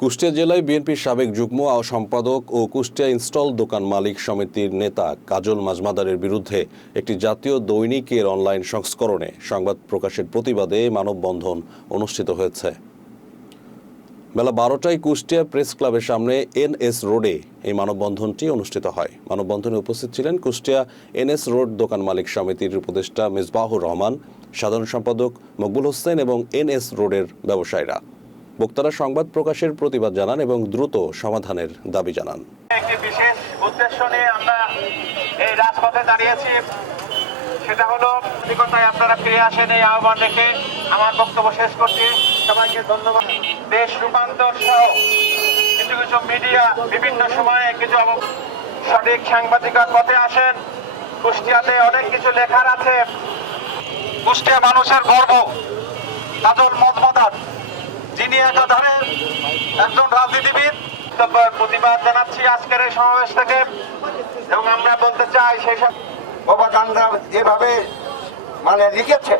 কুষ্টিয়া জেলায় বিএনপির সাবেক যুগ্ম সম্পাদক ও কুষ্টিয়া ইনস্টল দোকান মালিক সমিতির নেতা কাজল মাজমাদারের বিরুদ্ধে একটি জাতীয় দৈনিকের অনলাইন সংস্করণে সংবাদ প্রকাশের প্রতিবাদে মানববন্ধন অনুষ্ঠিত হয়েছে। বেলা 12টায় কুষ্টিয়া প্রেস ক্লাবের সামনে এনএস রোডে এই মানববন্ধনটি অনুষ্ঠিত হয়। মানববন্ধনে উপস্থিত ছিলেন কুষ্টিয়া এনএস রোড দোকান মালিক সমিতির উপদেষ্টা মিসবাহুর রহমান, সাধারণ সম্পাদক মকবুল হোসেন এবং এনএস রোডের ব্যবসায়ীরা। বক্তারা সংবাদ প্রকাশের প্রতিবাদ জানান এবং দ্রুত সমাধানের দাবি জানান। একটি বিশেষ উদ্দেশ্য নিয়ে আমরা এই রাজপথে দাঁড়িয়েছি, সেটা হলো নিকটায় আপনারা ফিরে আসেন এই আহ্বান রেখে আমার বক্তব্য শেষ করছি। সবাইকে ধন্যবাদ। দেশ রূপান্তর সহ কিছু কিছু মিডিয়া বিভিন্ন সময়ে কিছু সঠিক সাংবাদিকতার পথে আসেন। কুষ্টিয়াতে অনেক কিছু লেখার আছে। কুষ্টিয়া মানুষের গর্ব কাজল মাজমাদার, যিনি একাধারে একজন রাজনীতিবিদ। প্রতিবাদ জানাচ্ছি আজকের এই সমাবেশ থেকে এবং আমরা বলতে চাই সেই সব প্রপাগান্ডা এভাবে লিখেছে।